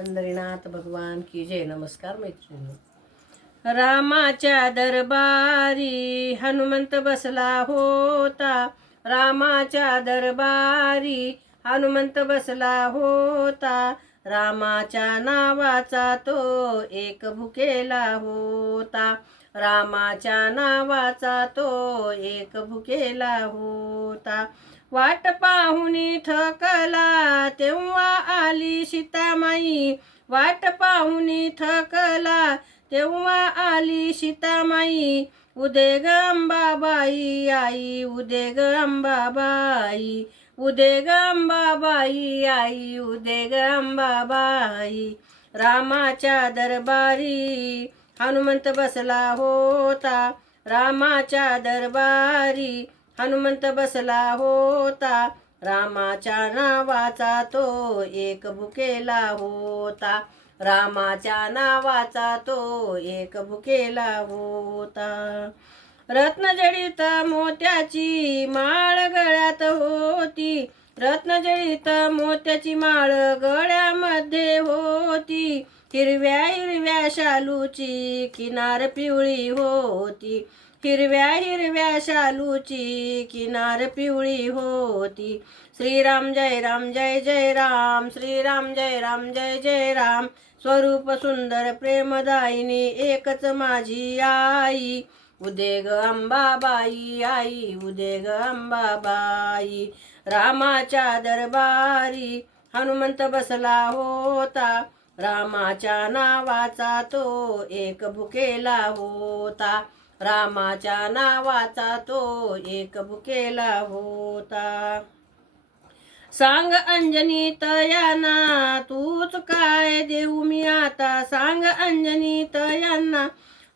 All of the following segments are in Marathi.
पंढरीनाथ भगवान की जय। नमस्कार मैत्रिणी. रामाच्या दरबारी हनुमंत बसला होता. रामाच्या दरबारी हनुमंत बसला होता. रामाच्या नावाचा तो एक भुकेला होता. रामाच्या नावाचा तो एक भुकेला होता. वाट पाहुनी थकला तेव्हा आली सीतामाई. वाट पाहुनी थकला तेव्हा आली सीतामाई. उदे ग अंबाबाई आई, उदे ग अंबाबाई, उदे ग अंबाबाई आई, उदे ग अंबाबाई. रामाच्या दरबारी हनुमंत बसला होता. रामाच्या दरबारी हनुमंत बसला होता. रामाच्या नावाचा तो एक भुकेला होता. रामाच्या नावाचा तो एक भुकेला होता. रत्नजडित मोत्याची माळ गळ्यात होती. रत्नजडित मोत्याची माळ गळ्यामध्ये होती. हिरव्या हिरव्या शालूची किनार पिवळी होती. हिरव्या हिरव्या शालूची किनार पिवळी होती. श्रीराम जय राम जय जय राम, श्रीराम जय राम जय जय राम. स्वरूप सुंदर प्रेमदायिनी एकच माझी आई. उदे ग अंबाबाई आई, उदे ग अंबाबाई. रामाच्या दरबारी हनुमंत बसला होता. रामाच्या नावाचा तो एक भुकेला होता. रामाच्या नावाचा तो एक भुकेला होता. सांग अंजनी तयांना तूच काय देऊ मी आता. सांग अंजनी तयांना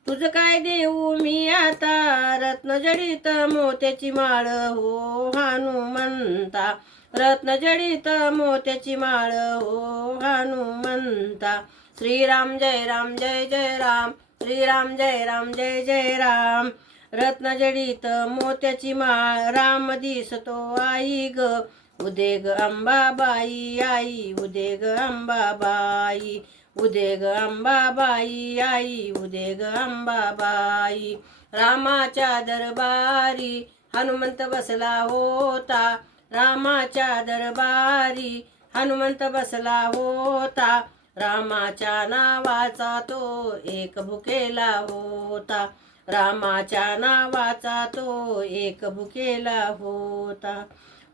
तुझ काय देऊ मी आता. रत्नजडित मोत्याची माळ हो हनुमंता. रत्नजडित मोत्याची माळ हो हनुमंता. श्रीराम जय राम जय जय राम, श्रीराम जय राम जय जय राम. रत्नजडित मोत्याची माळ राम दिसतो आई ग. उदे ग अंबाबाई आई, उदे ग अंबाबाई, उदे ग अंबाबाई आई, उदे ग अंबाबाई. रामाच्या दरबारी हनुमंत बसला होता. रामाच्या दरबारी हनुमंत बसला होता. रामाच्या नावाचा तो एक भुकेला होता. रामाच्या नावाचा तो एक भुकेला होता.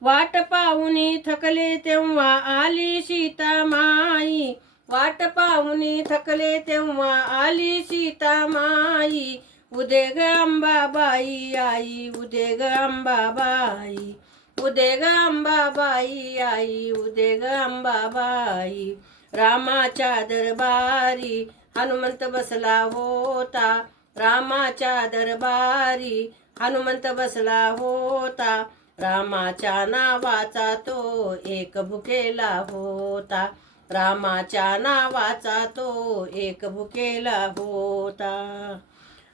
वाट पाहुनी थकले तेव्हा आली सीतामाई. वाट पाहुनी थकले तेव्हा आली सीतामाई. उदे ग अंबाबाई आई, उदे ग अंबाबाई, उदे ग अंबाबाई आई, उदे ग अंबाबाई. रामाच्या दरबारी हनुमंत बसला होता. रामाच्या दरबारी हनुमंत बसला होता. रामाच्या नावाचा तो एक भुकेला होता. रामाच्या नावाचा तो एक भुकेला होता.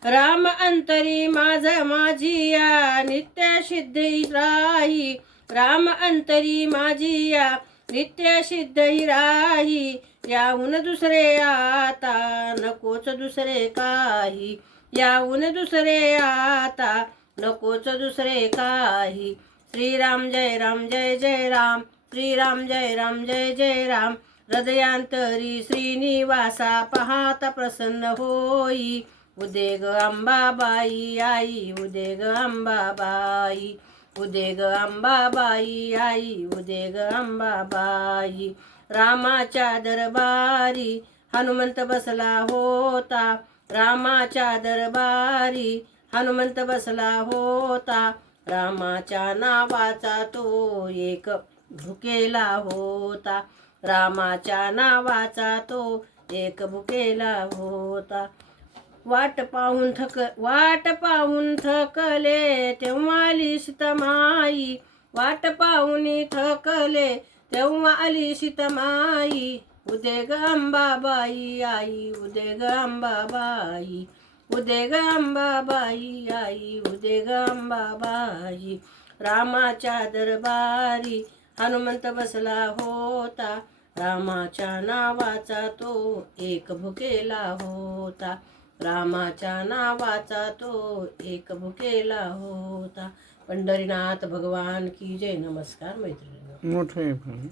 राम अंतरी माझ माझी या नित्य सिद्धी राही. राम अंतरी माझी या नित्य सिद्धी राही. याहून दुसरे आता नकोच दुसरे काही. याहून दुसरे आता नकोच दुसरे काही. श्रीराम जय राम जय जय राम, श्रीराम जय राम जय जय राम. हृदयांतरी श्रीनिवासा पाहता प्रसन्न होई. उदे ग अंबाबाई आई, उदे ग अंबाबाई, उदे ग अंबाबाई आई, उदे ग अंबाबाई. रामाच्या दरबारी हनुमंत बसला होता. रामाच्या दरबारी हनुमंत बसला होता. रामाच्या नावाचा तो एक भुकेला होता. रामाच्या नावाचा तो एक भुकेला होता. वाट पाहून थकले तेव्हा आली सीतामाई. वाट पाहुनी थकले तेव्हा आली सीतामाई. उदे ग अंबाबाई आई, उदे ग अंबाबाई, उदे ग अंबाबाई आई, उदे ग अंबाबाई. रामाच्या दरबारी हनुमंत बसला होता. रामाच्या नावाचा तो एक भुकेला होता. रामाच्या नावाचा तो एक भुकेला होता. पंढरीनाथ भगवान की जय. नमस्कार मैत्रिणी. मोठं आहे पण